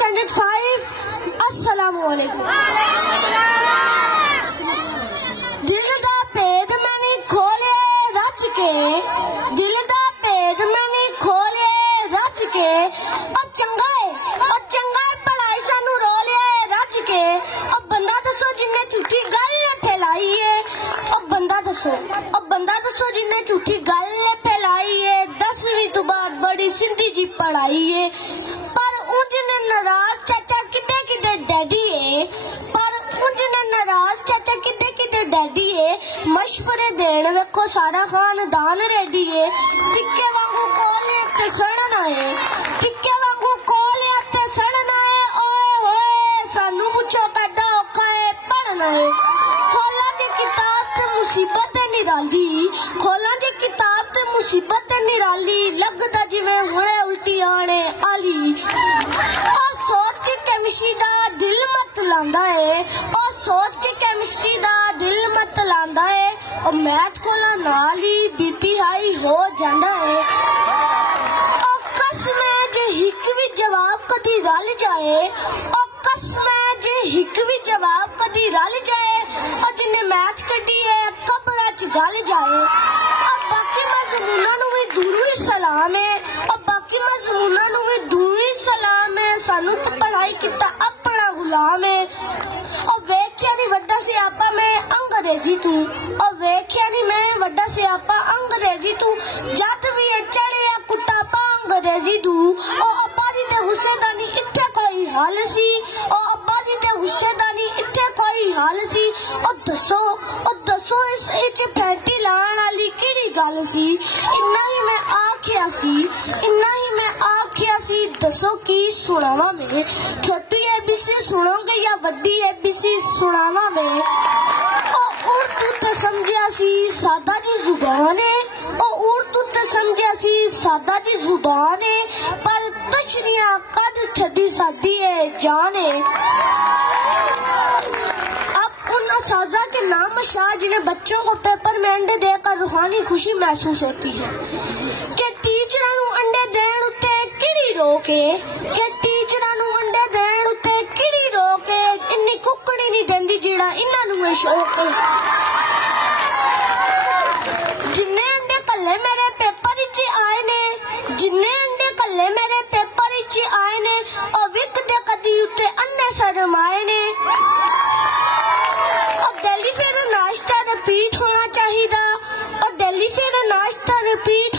Standard 5. Assalamualaikum. दिल दा भेद मैंने खोले रच के, दिल दा भेद मैंने खोले रच के, अब चंगा है भलाई सानू रो लिया है रच के। अब बंदा दसो जिन्ने झूठी गल फैलाई है, अब बंदा दसो जिन्ने झूठी गल फैलाई है। 10वीं तो बाद बड़ी सिंधी जी पढ़ाई है, पर उन्हें नाराज चाचा किडे किडे डैडी है, पर उन्हें नाराज चाचा किडे किडे डैडी है। मशवरे देन वेखो सारा खानदान रेडी है। टिक्के वांगू कोले ते सड़ना है, टिक्के वांगू कोले ते सड़ना है। ओए सानू पुछो कड्डा औखा है पढ़ना है। खोला दी किताब ते मुसीबत निराली, खोला दी किताब ते मुसीबत निराली। लगदा जिवें हुणे उल्टी आने आली। और सोच के केमिस्ट्री दा दिल मत लांदा है, और सोच के केमिस्ट्री दा दिल मत लांदा है। और मैथ कोला नाल ही बीपी हाई हो जांदा है। और कसम है जे हिक भी जवाब कदी रल जाए, और कसम है जे हिक भी जवाब कदी रल जाए, और जिन्हें मैथ कड्डी है कपड़ा च गल जाए। और बाकी मजमूना नू भी दूर ही सलाम है, और बाकी मजमूना नू भी दूर ही सलाम है। सानू तो पढ़ाई किता अपना गुलाम है। और वेख्या नी वड्डा सियापा मैं अंग्रेजी तू, और वेख्या नी मैं वड्डा सियापा अंग्रेजी तू। जद भी चढ़िया कुटापा अंग्रेजी तू। और अब्बा जी दे गुस्से दा नी इत्थे कोई हाल सी, और अब्बा जी दे गुस्से दा नी इत्थे कोई हाल सी। और दसो इस इच फैंटी लाण वाली किहड़ी गल सी। इन्ना ही मैं आखिया सी, दसो की सुनावा मैं। छोटी एबीसी सुनोगे या वड्डी एबीसी सुनावा मैं। और उर्दू ते समझिया सी सादा जी जुबान है, और उर्दू ते समझिया सी सादा जी जुबान है, पर तशरियां कद छड़ी साडी है जान है। अब उन असाजा के नाम अशार जिन्हें बच्चों को पेपर में अंडे देकर रूहानी खुशी महसूस होती है कि टीचरां नू अंडे देण उत्ते किहड़ी रोके, कि टीचरां नू अंडे देण उत्ते किहड़ी रोके। इन्नी कुकड़ी नहीं देंदी जिहड़ा इन्हां नू है शौक। जिन्ने अंडे कल्ले मेरे पेपर विच आए ने, जिन्ने अंडे कल्ले मेरे पेपर विच आए ने, और विकदे कदी उत्ते अन्ने शर्माए ने। अब डेली फिर नाश्ता रिपीट होना चाहिदा, और डेली फिर नाश्ता रिपीट